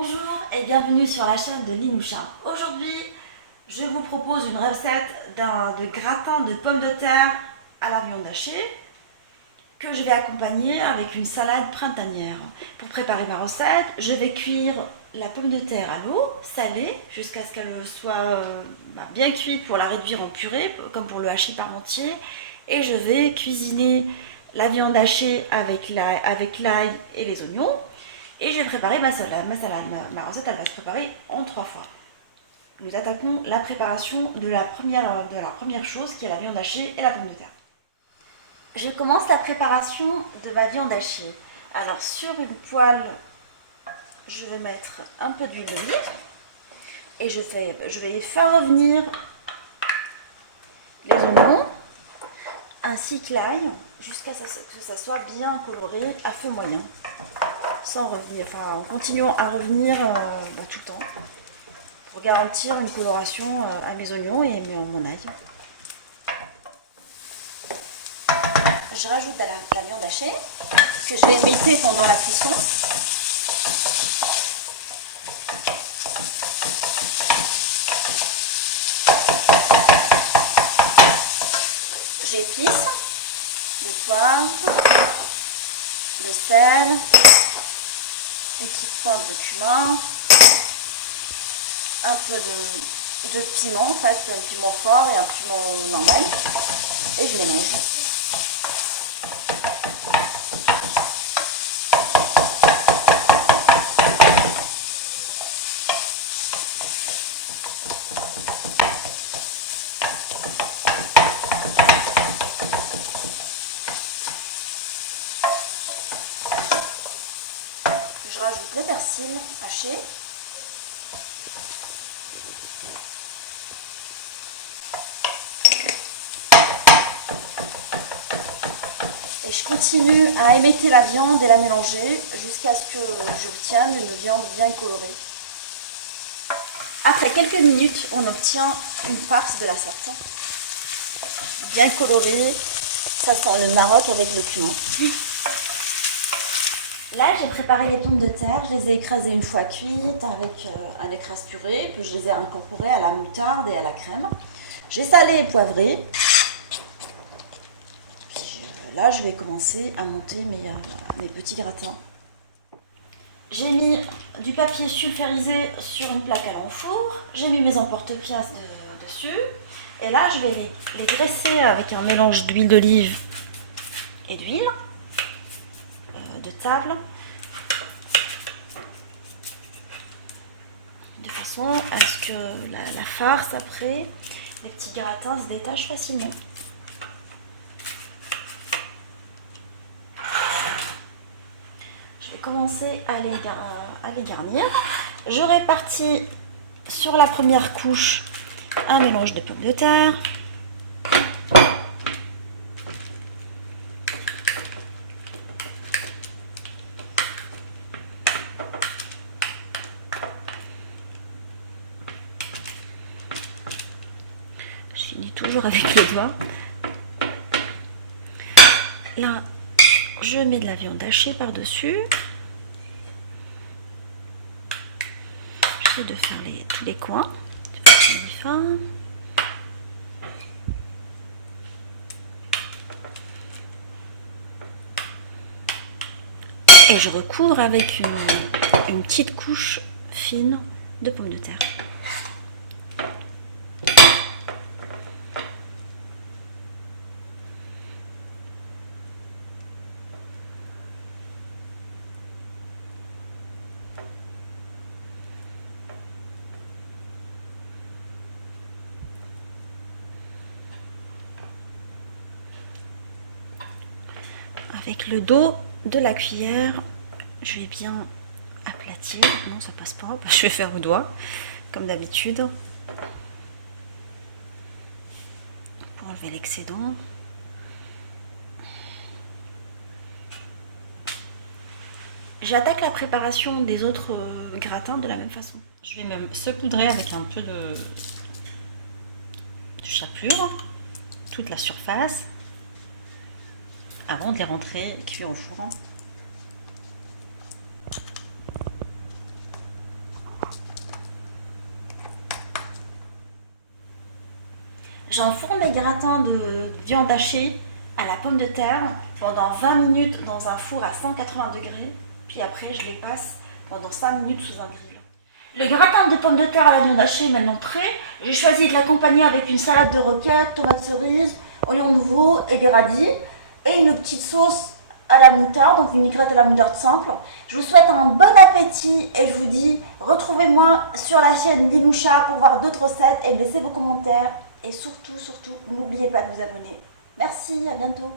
Bonjour et bienvenue sur la chaîne de Linoucha. Aujourd'hui, je vous propose une recette de gratin de pommes de terre à la viande hachée que je vais accompagner avec une salade printanière. Pour préparer ma recette, je vais cuire la pomme de terre à l'eau salée jusqu'à ce qu'elle soit bien cuite pour la réduire en purée, comme pour le hachis parmentier. Et je vais cuisiner la viande hachée avec l'ail et les oignons. Et je vais préparer ma salade. Ma recette, elle va se préparer en 3 fois. Nous attaquons la préparation de la première chose qui est la viande hachée et la pomme de terre. Je commence la préparation de ma viande hachée. Alors sur une poêle, je vais mettre un peu d'huile d'olive et je vais faire revenir les oignons ainsi que l'ail jusqu'à ce que ça soit bien coloré à feu moyen. En continuant à revenir tout le temps pour garantir une coloration à mes oignons et à mon ail. Je rajoute la viande hachée que je vais éviter pendant la cuisson. J'épice le poivre, le sel, une petite pointe de cumin, un peu de piment, en fait, un piment fort et un piment normal, et je mélange. Je rajoute le persil haché. Et je continue à émietter la viande et la mélanger jusqu'à ce que j'obtienne une viande bien colorée. Après quelques minutes, on obtient une farce de la sorte. Bien colorée, ça sent le Maroc avec le cumin. Là, j'ai préparé les pommes de terre, je les ai écrasées une fois cuites avec un écrase purée, puis je les ai incorporées à la moutarde et à la crème. J'ai salé et poivré. Puis là, je vais commencer à monter mes petits gratins. J'ai mis du papier sulfurisé sur une plaque à l'enfour, j'ai mis mes emporte-pièces dessus, et là, je vais les graisser avec un mélange d'huile d'olive et d'huile de table, de façon à ce que la farce après, les petits gratins se détachent facilement. Je vais commencer à les garnir. Je répartis sur la première couche un mélange de pommes de terre, je finis toujours avec le doigt. Là, je mets de la viande hachée par-dessus. J'essaie de faire tous les coins de façon fin. Et je recouvre avec une petite couche fine de pommes de terre. Avec le dos de la cuillère, je vais bien aplatir. Non, ça passe pas. Je vais faire au doigt, comme d'habitude, pour enlever l'excédent. J'attaque la préparation des autres gratins de la même façon. Je vais me saupoudrer avec un peu de chapelure, toute la surface, avant de les rentrer cuire au four. J'enfourne mes gratins de viande hachée à la pomme de terre pendant 20 minutes dans un four à 180 degrés, puis après je les passe pendant 5 minutes sous un grill. Le gratin de pommes de terre à la viande hachée est maintenant prêt. J'ai choisi de l'accompagner avec une salade de roquettes, tomates cerises, oignons nouveaux et des radis, et une petite sauce à la moutarde, donc vinaigrette à la moutarde simple. Je vous souhaite un bon appétit et je vous dis, retrouvez-moi sur la chaîne Linoucha pour voir d'autres recettes et me laissez vos commentaires. Et surtout, n'oubliez pas de vous abonner. Merci, à bientôt.